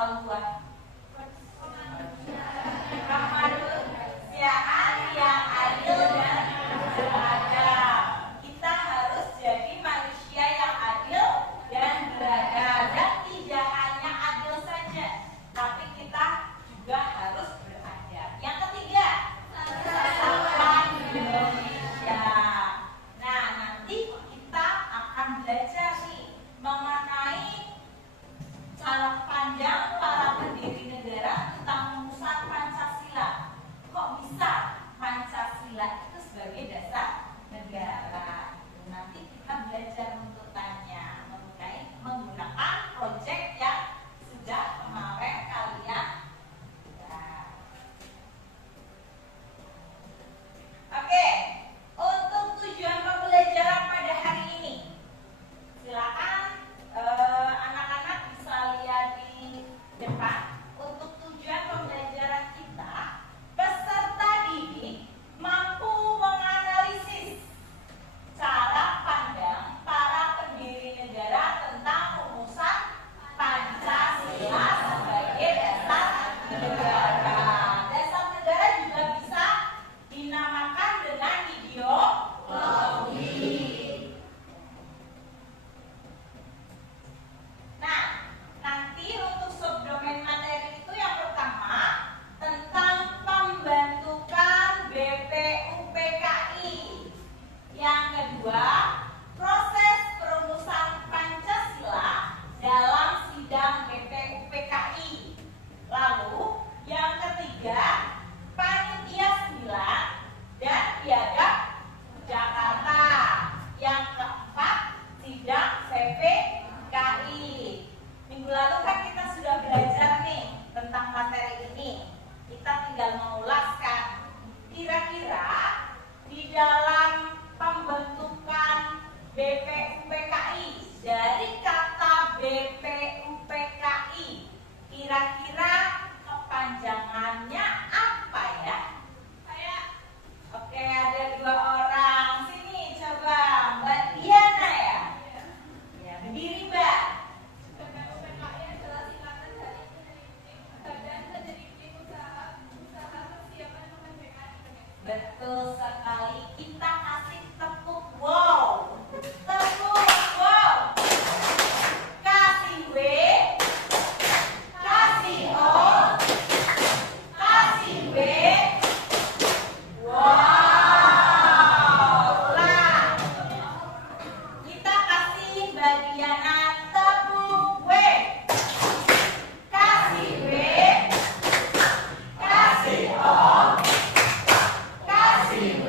pasal 2? Kemanusiaan yang adil dan beradab. Kita harus jadi manusia yang adil dan beradab. Dan tidak hanya adil saja, tapi kita juga harus beradab. Yang ketiga, persatuan Indonesia. Nah, nanti kita akan belajar nih mengenai cara pandang para pendiri negara tentang rumusan Pancasila. Kok bisa Pancasila itu sebagai dasar negara? Nanti kita belajar runtutannya menggunakan proyek yang sudah kemarin kalian. Oke, untuk tujuan pembelajaran pada hari ini, silakan anak-anak bisa lihat di depan. Untuk tujuan pembelajaran kita, peserta didik mampu menganalisis cara pandang para pendiri negara tentang rumusan Pancasila sebagai dasar negara. Dasar negara juga bisa dinamakan dengan ideologi. Nah, nanti untuk subdomain materi itu yang pertama tentang pembentukan BPUPKI. Yang kedua, proses perumusan Pancasila dalam sidang BPUPKI. Lalu, yang ketiga, panitia 9 dan piagam Jakarta. Yang keempat, sidang VPKI. Minggu lalu kan kita sudah belajar nih tentang materi ini. Kita tinggal mengulaskan. Kira-kira di dalam pembentukan BPUPKI, dari kata BPUPKI, kira-kira kepanjangannya apa ya? Oke, ada 2 orang. Sini coba, Mbak Diana ya? Ya, berdiri Mbak. BPUPKI adalah singkatan dari Badan Penelitian Usaha Persiapan Kemerdekaan Indonesia. Betul sekali. Kita kasih tepuk wow. Tepuk wow. Kasih W, kasih O, kasih W. Wow. Ulang. Kita kasih Mbak Diana tepuk W. Kasih W, kasih O, kasih W.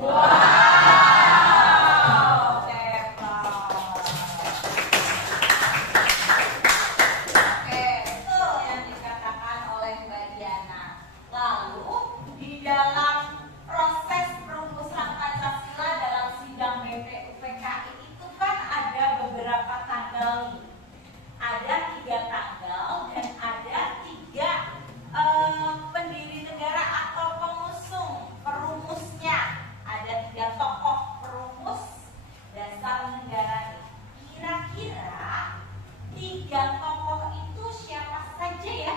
Wow, hebat. Oke, betul yang dikatakan oleh Mbak Diana. Lalu di dalam proses perumusan Pancasila dalam sidang BPUPKI itu kan ada beberapa tanggal nih. Ada 3 tanggal dan ada 3 pendiri negara atau pengusung perumusnya. Ada 3 tokoh perumus dasar negara nih. Kira-kira 3 tokoh itu siapa saja ya?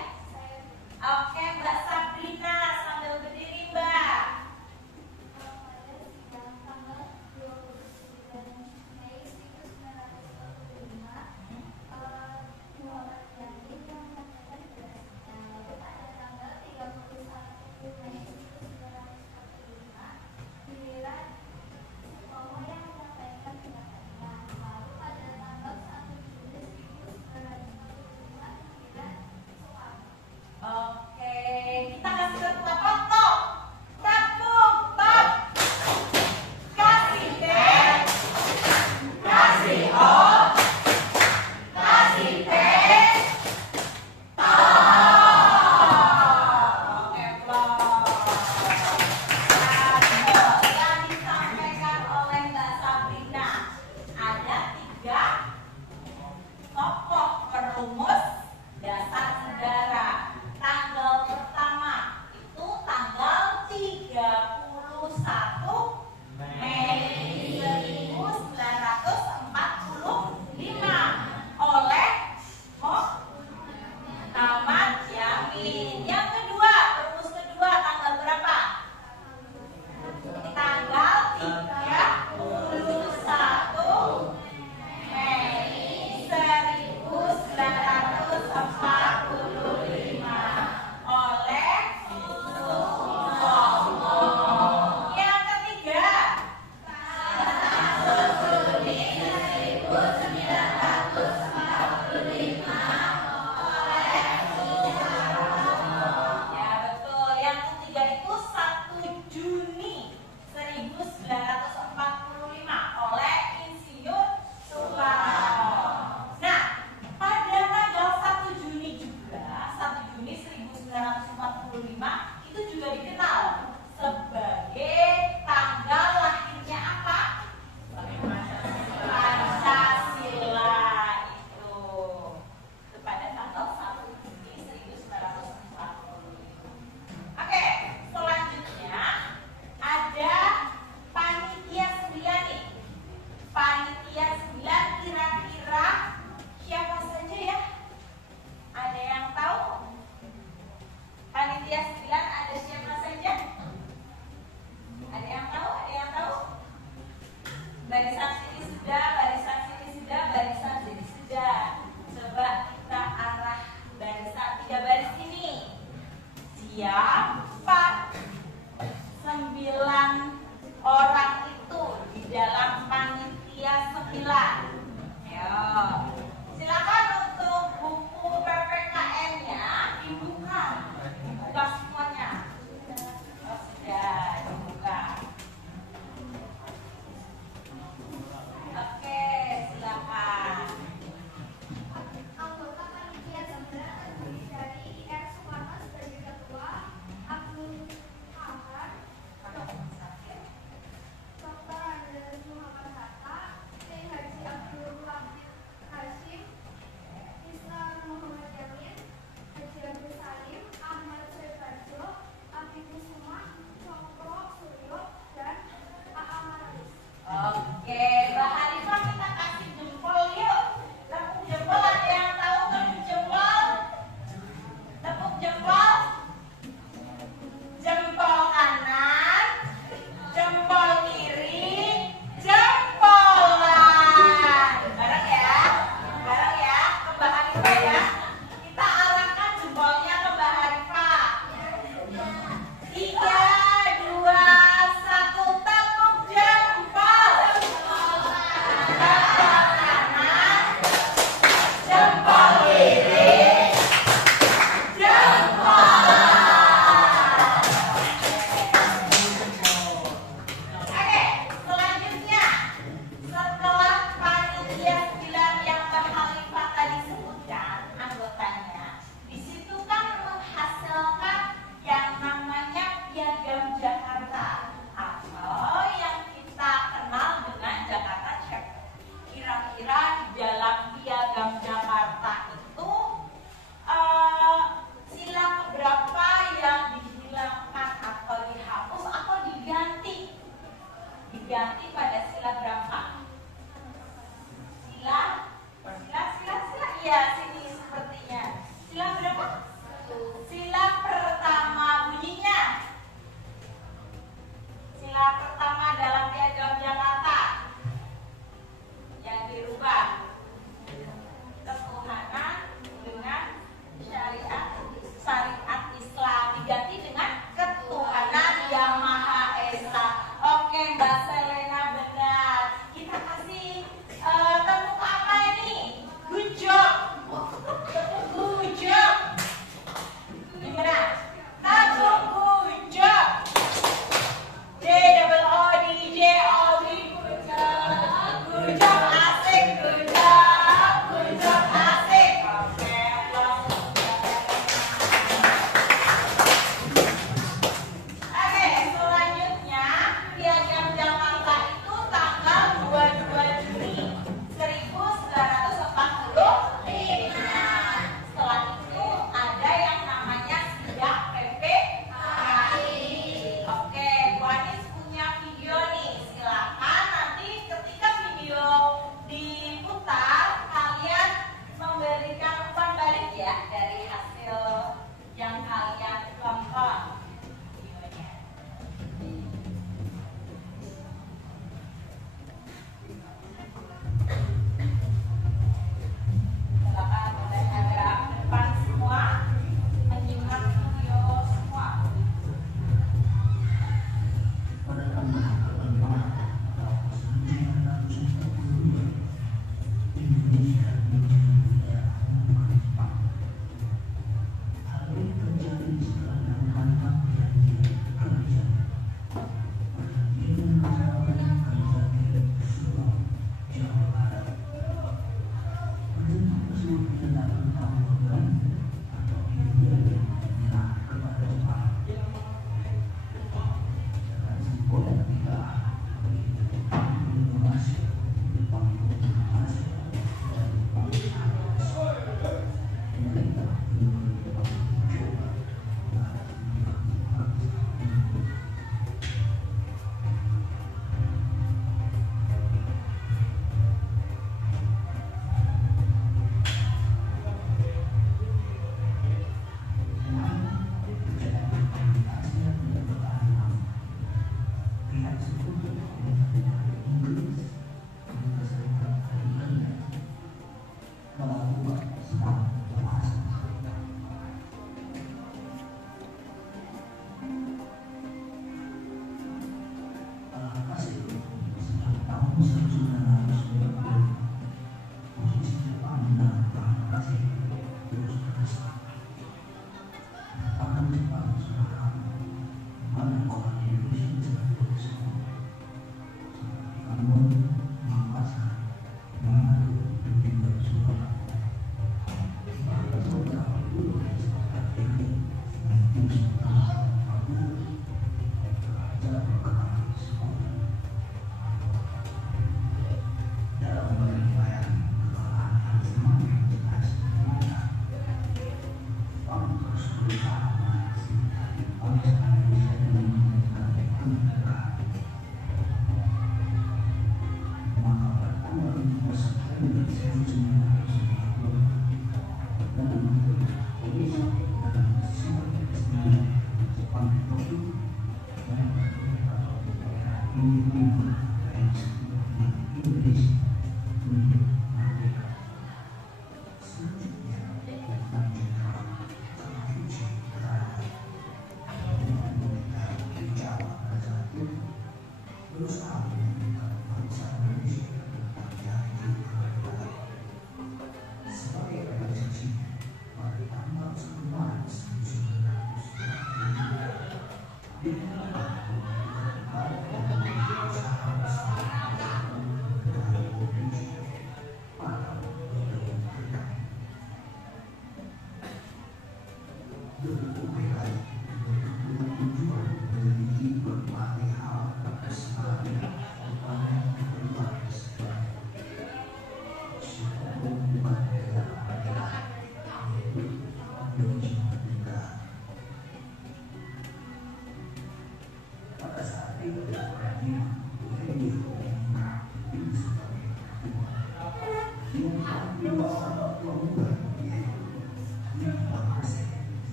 Oke, Mbak Sabrina sambil berdiri Mbak. Oke, kita kasih tepuk foto. Tepuk top. Kasih T, kasih O, kasih T. Oke, yang disampaikan oleh Mbak Sabrina, ada 3 tokoh perumus dasar negara. Tanggal pertama itu tanggal 31 Mei 1945 oleh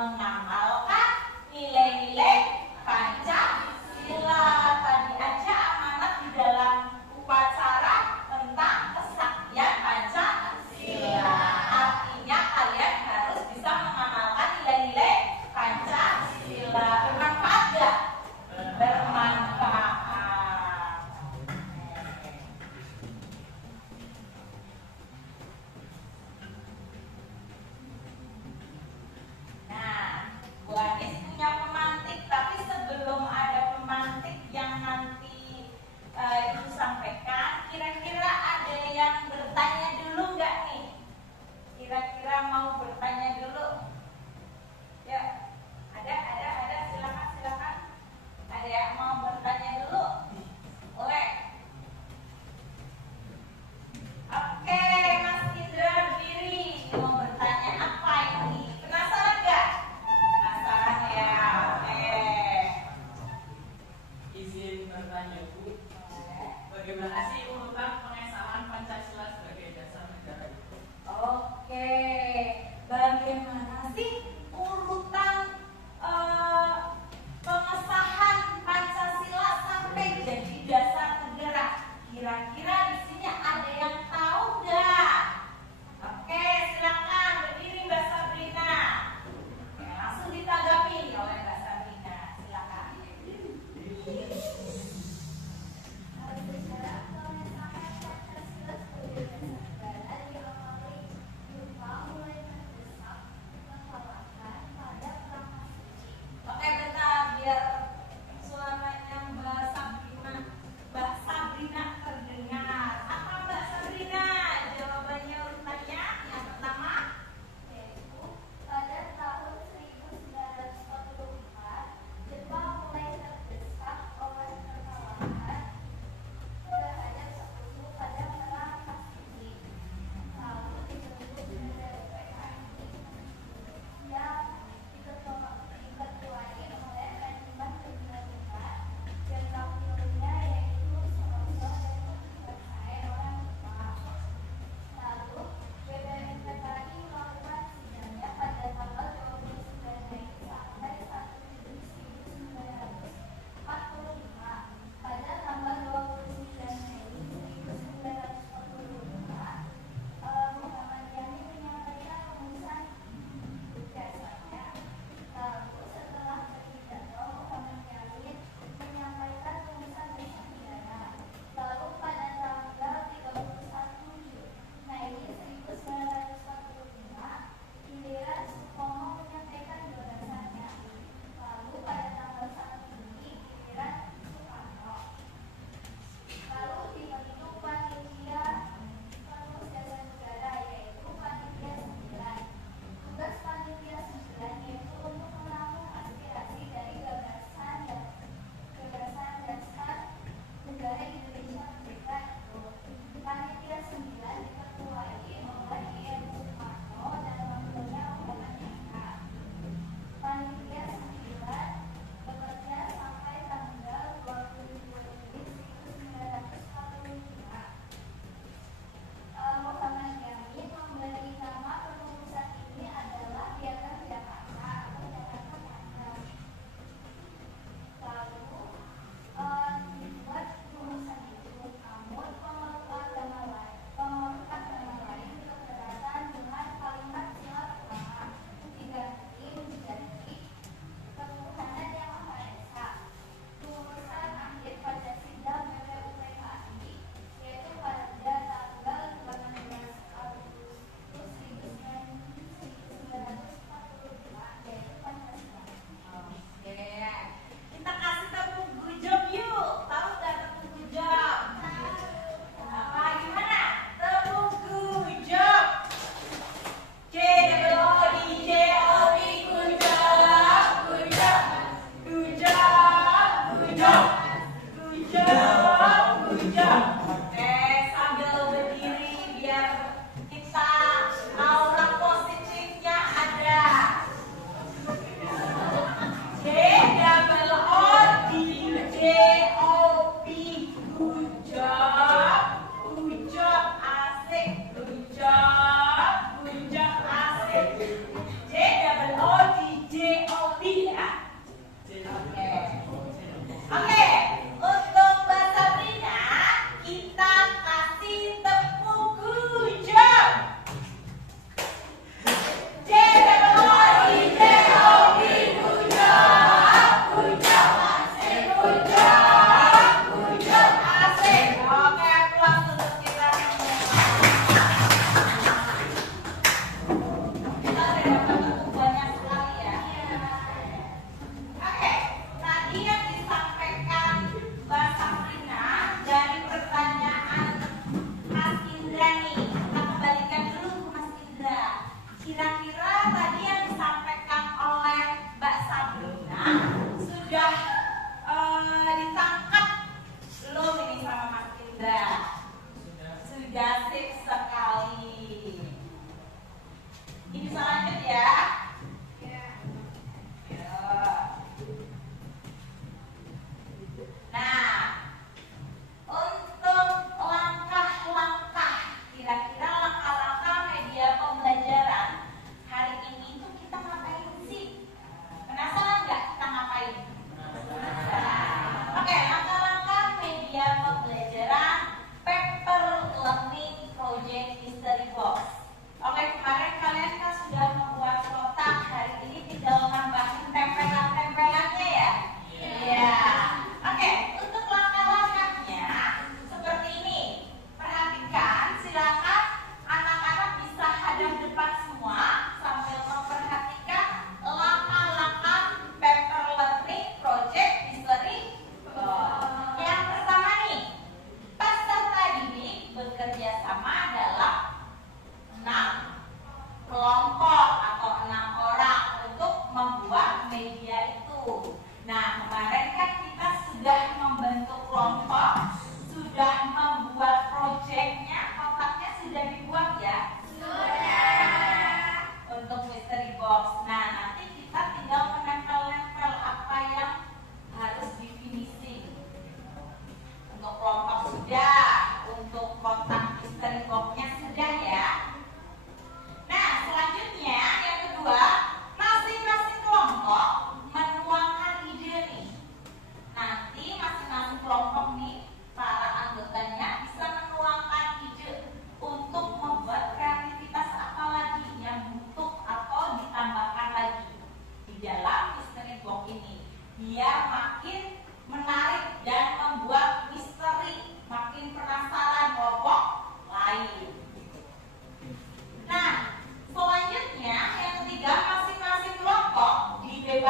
mengamalkan nilai-nilai Pancasila. Tadi aja amanat di dalam upacara tentang kesaktian Pancasila. Artinya kalian harus bisa mengamalkan nilai-nilai Pancasila. Bermanfaat gak? Bermanfaat. Nah,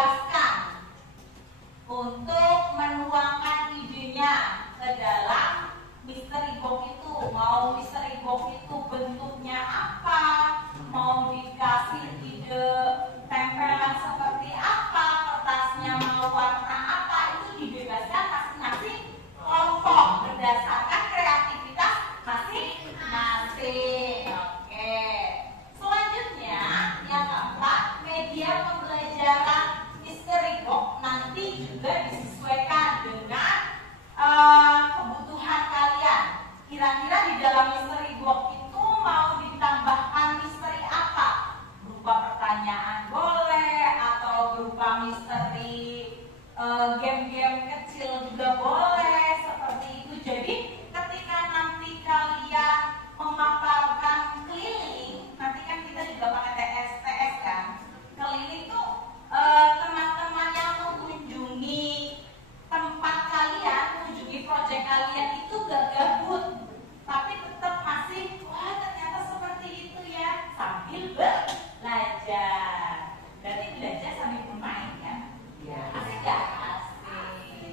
dibebaskan untuk menuangkan idenya ke dalam mystery box itu. Mau mystery box itu bentuknya apa, mau dikasih ide tempelan seperti apa, kertasnya mau warna apa, itu dibebaskan masing-masing kelompok berdasarkan kreativitas masing-masing. Oke. Selanjutnya yang keempat, media pembelajaran mystery box nanti juga disesuaikan dengan kebutuhan kalian. Kira-kira di dalam mystery box itu mau ditambahkan misteri apa? Berupa pertanyaan boleh, atau berupa misteri game-game kecil juga boleh, seperti itu. Jadi ketika nanti kalian memaparkan keliling, nanti kan kita juga pakai TS kan. Keliling tuh teman-teman yang mengunjungi tempat kalian, mengunjungi proyek kalian itu gak gabut, tapi tetap masih, wah ternyata seperti itu ya, sambil belajar. Berarti belajar sambil bermain kan? Ya. Asik gak? Asik.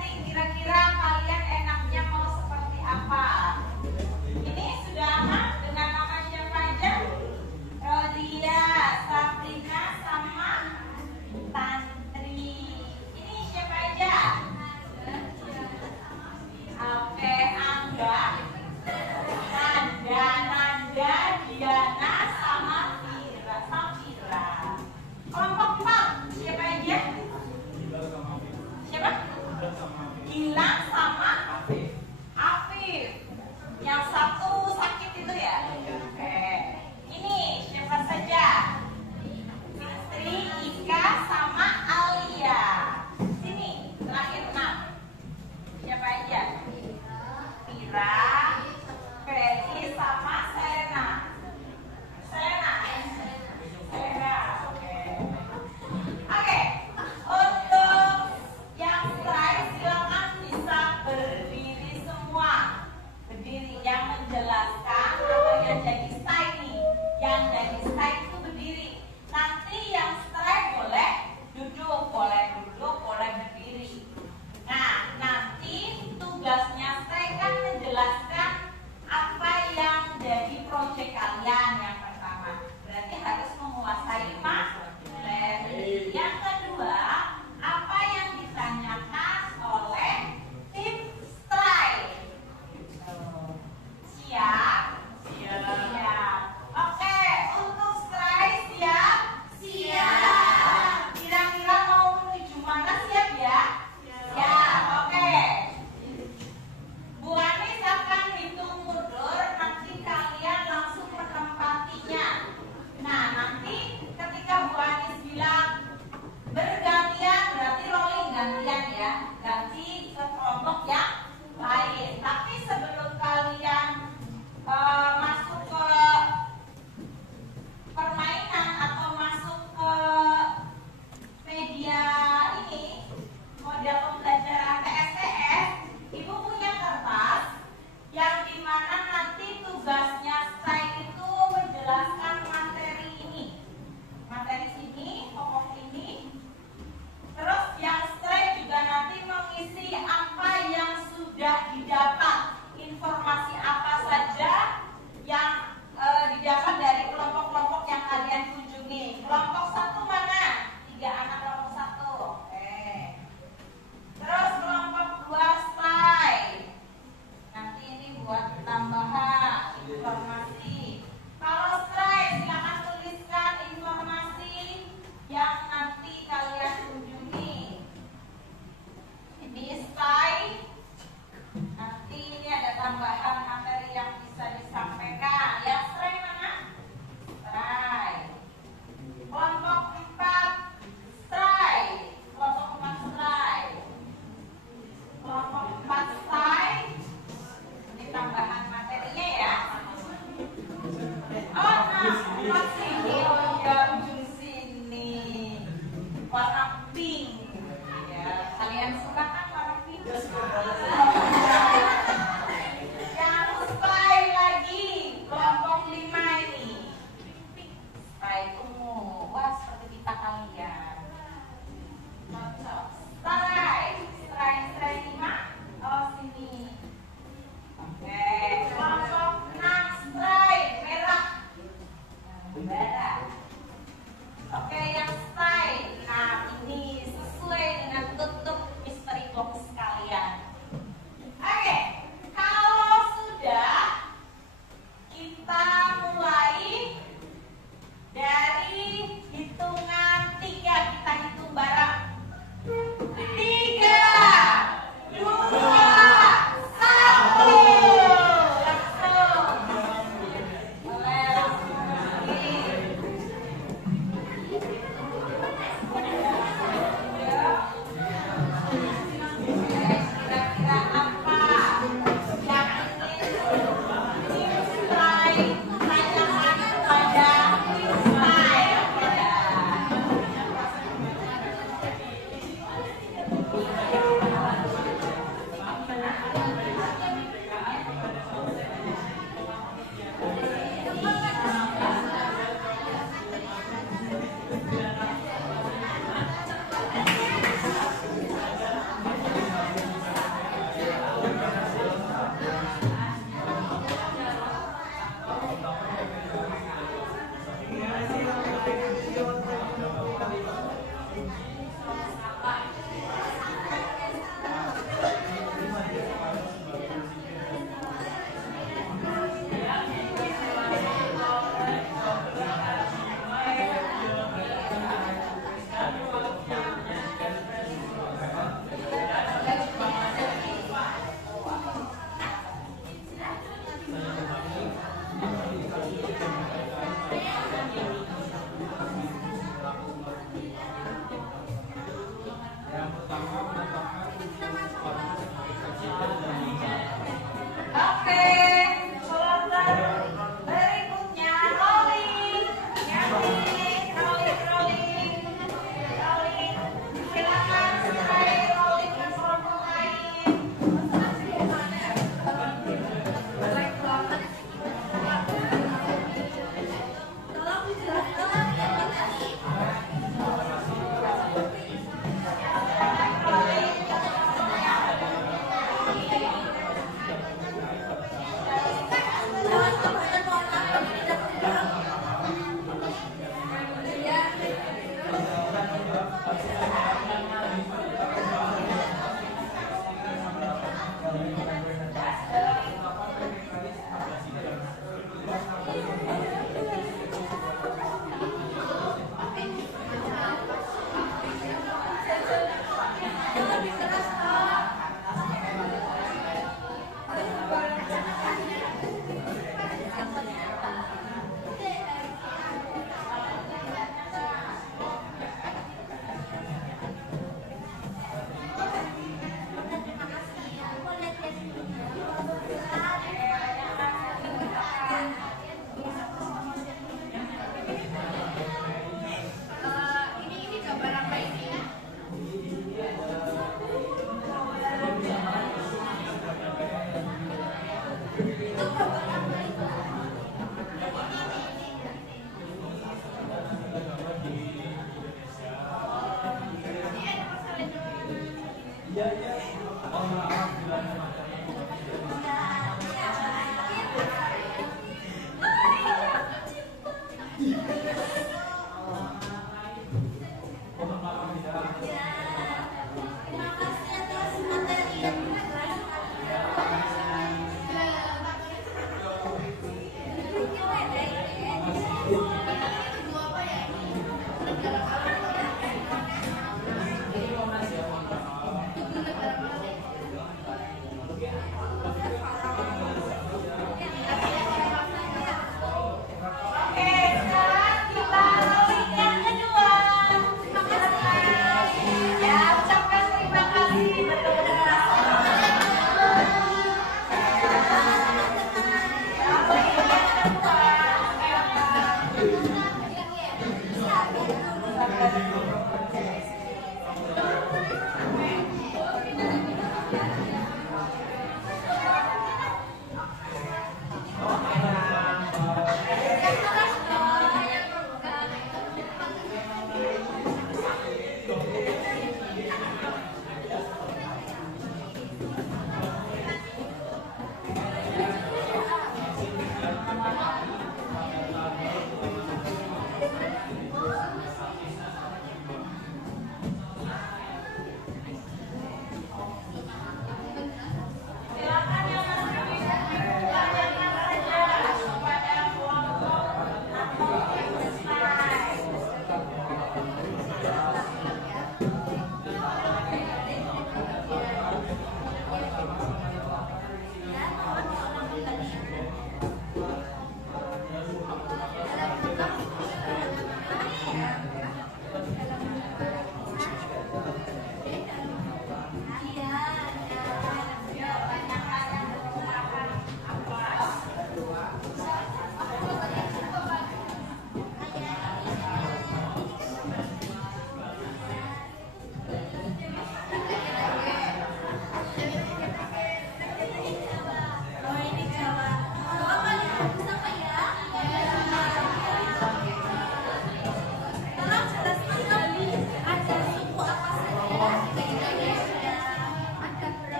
nih kira-kira kalian enaknya mau seperti apa? Ini sudah aman dengan nama siapa aja? Rodia, Sabrina, sama Tantri. Ini siapa aja? Oke, Angga, Nanda, Diana, sama Safira. Kelompok 4 siapa aja? Siapa? Gilang sama Afif. Yang satu sakit itu ya? Oke. Ini siapa saja? Fitri, Ika, sama Alia. Sini, terakhir 6. Siapa aja? Vira, Feli, sama Selena. Selena. Oke. Oke. Untuk yang terakhir silakan bisa berdiri semua. Berdiri yang menjelaskan atau yang jadi style nih. Yang jadi style itu berdiri. Nanti yang strike boleh duduk, boleh berdiri. Nah, nanti tugasnya strike kan menjelaskan apa yang jadi proyek kalian yang pertama. Berarti harus menguasai materi. Yang kedua, apa yang ditanyakan oleh tim strike. Siap? Siap. Oke, untuk strike siap? Siap. Kira-kira mau menuju mana, siap ya? Siap. Oke. Bu Anis akan hitung mundur, nanti kalian langsung menempatinya. Nah, nanti ketika Bu Anis bilang bergantian, berarti rolling gantian ya. Ganti ke kelompok yang lain. Tapi sebelum kalian masuk ke permainan atau masuk ke media ini, model pembelajaran TSTS, Ibu punya kertas yang dimana nanti tugasnya saya itu menjelaskan materi ini, materi sini, pokok ini. Terus yang strike juga nanti mengisi apa yang sudah didapat, informasi apa saja yang didapat dari kelompok-kelompok yang kalian kunjungi. Kelompok 1 mana? 3 anak kelompok 1. Oke. Terus kelompok 2 slide. Nanti ini buat tambahan informasi. Kalau slide silakan tuliskan informasi yang nanti kalian kunjungi. Ini slide nanti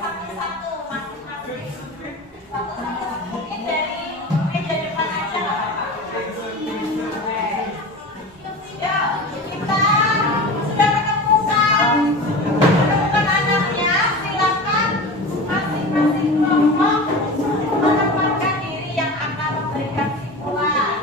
satu-satu masing-masing. Satu-satu. Mungkin dari meja depan aja nggak apa-apa. Ya, kita sudah menemukan anaknya. Silakan masing-masing kelompok menempatkan diri yang akan memberikan simpulan.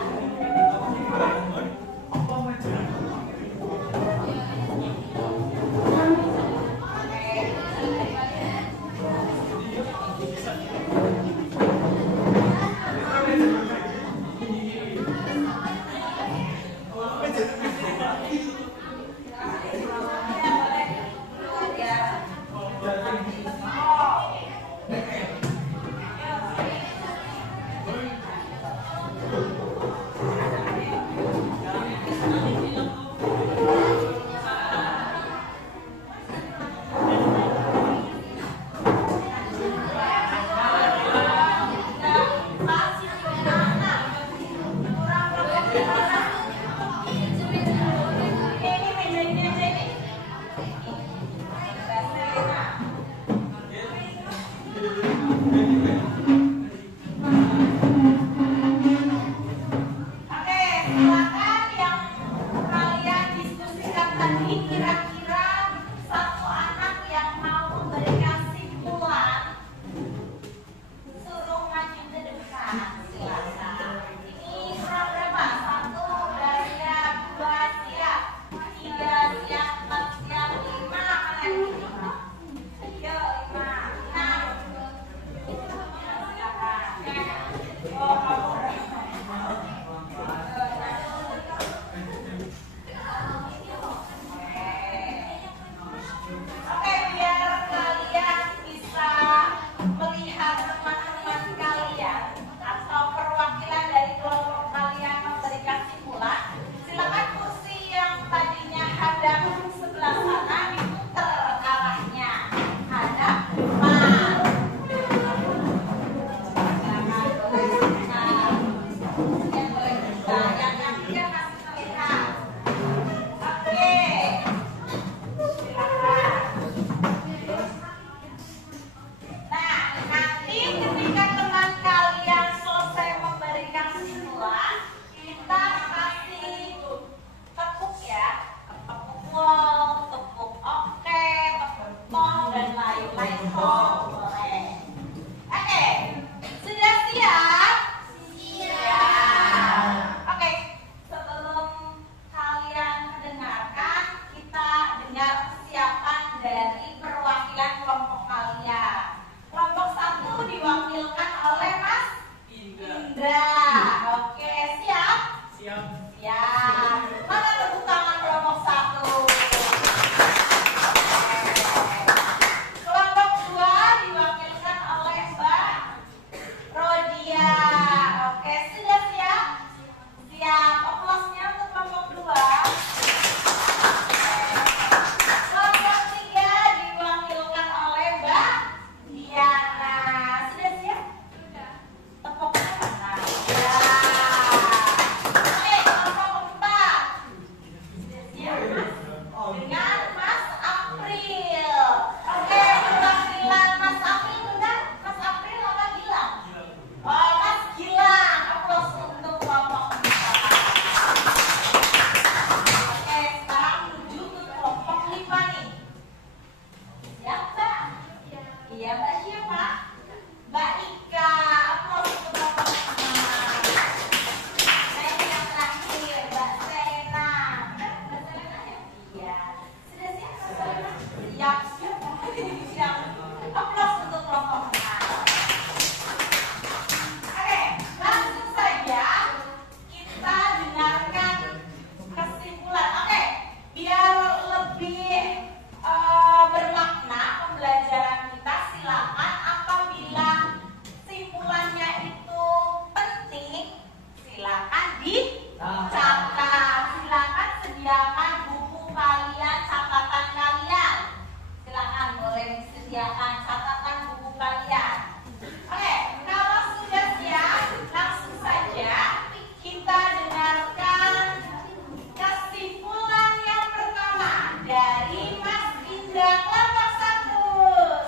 Kelompok satu,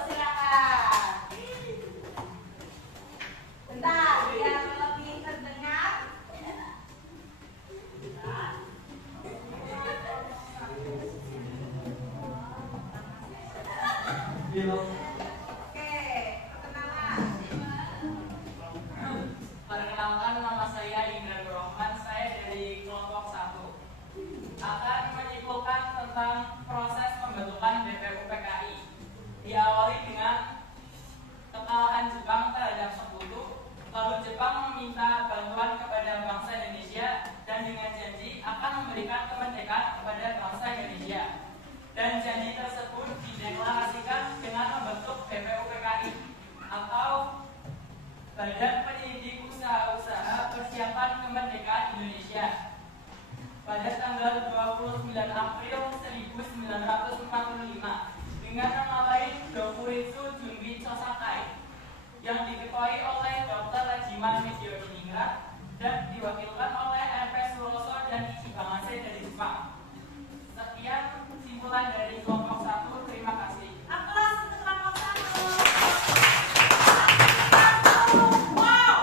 silakan. Badan Pendidik Usaha-Usaha Persiapan Kemerdekaan Indonesia pada tanggal 29 April 1945 dengan nama lain Dokuritsu Junbi Chosakai yang diketuai oleh Dr. Rajiman Medio-Diningrat dan diwakilkan oleh R.P. Suroso dan Ichibamase dari Jepang. Sekian kesimpulan dari kelompok 1. Terima kasih. Aplaus untuk kelompok 1. Wow.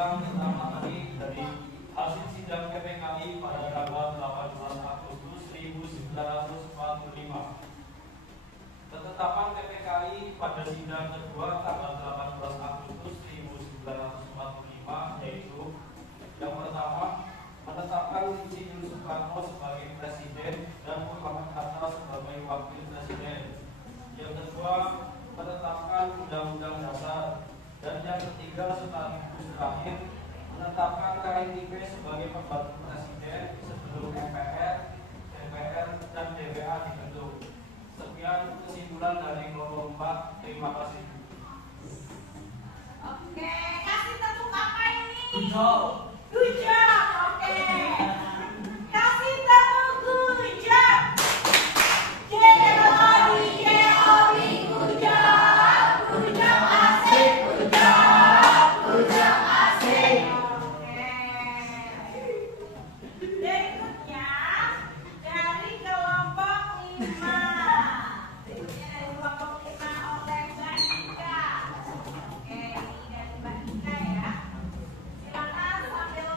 ulang pertama kali dari hasil sidang PPKI pada tanggal 18 Agustus 1945. Ketetapan PPKI pada sidang kedua tanggal 18 Agustus 1945 yaitu yang pertama, menetapkan Insinyur Soekarno sebagai Presiden dan Muhammad Hatta sebagai Wakil Presiden. Yang kedua, menetapkan Undang-Undang Dasar. Dan yang ketiga sekaligus terakhir, menetapkan KIP sebagai pembantu Presiden sebelum MPR, DPR, dan DPA dibentuk. Sekian kesimpulan dari kelompok 4. Terima kasih. Oke, kasih tepuk apa ini? Good job. Oke. Kasih tepuk good job. J-O-B, J-O-B, good job. Good job, asik. Good job, asik. Oke. Berikutnya dari kelompok 5. Berikutnya dari kelompok 5 oleh Mbak Ika. Oke, ini dari Mbak Ika ya. Silakan sambil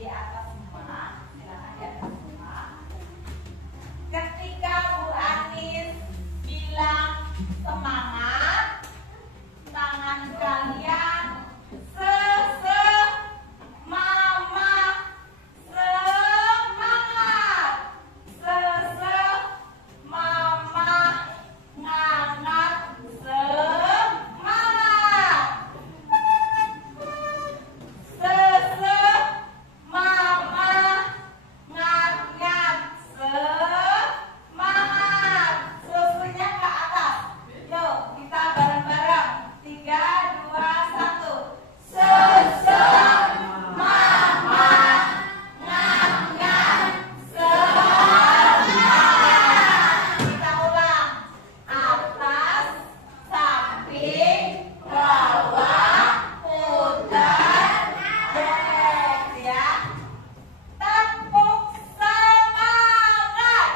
Di atas semua, silakan di atas semua. Ketika Bu Anis bilang semangat, tangan kalian mama semangat, mama ngangat semangat, mama ngangat semangat. Susunya ke atas. Yuk kita bareng-bareng. 3, 2, 1. Susu mama ngangat semangat. Kita ulang. Atas, samping, bawah, putar, balik ya. Tepuk semangat.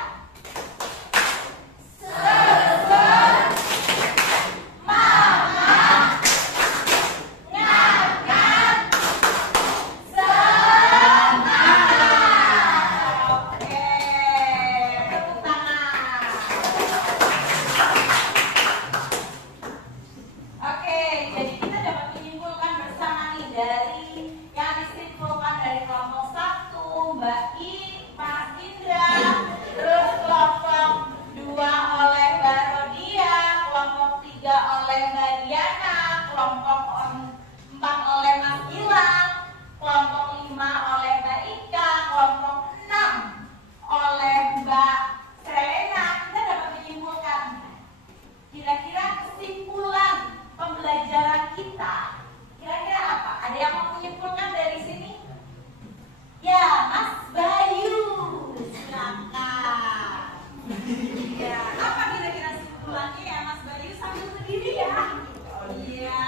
Susu mama ngangat semangat. Oke, tepuk tangan. Oke, jadi kita dapat menyimpulkan bersama nih dari yang disimpulkan dari kelompok 1, Mbak I, Mas Indra, terus kelompok 2 oleh Mbak Rodia, kelompok 3 oleh Mbak Diana, kelompok 4 oleh Mas Gilang, kelompok 5 oleh Mbak Ika, kelompok 6 oleh Mbak Selena. Kita dapat menyimpulkan kira-kira kesimpulan pembelajaran kita kira-kira apa? Ada yang mau menyimpulkan dari sini? Ya, Mas Bayu, silakan. Ya, apa kira-kira kesimpulannya ya Mas Bayu, sambil berdiri ya? Iya.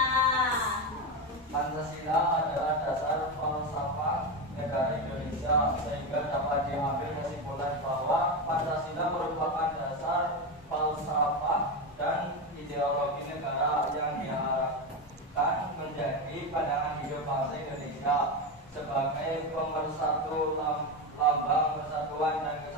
Pancasila adalah dasar falsafah negara Indonesia, sehingga dapat diambil kesimpulan bahwa Pancasila merupakan dasar falsafah dan ideologi negara yang diharapkan menjadi pandangan hidup bangsa Indonesia sebagai pemersatu lambang persatuan dan kesatuan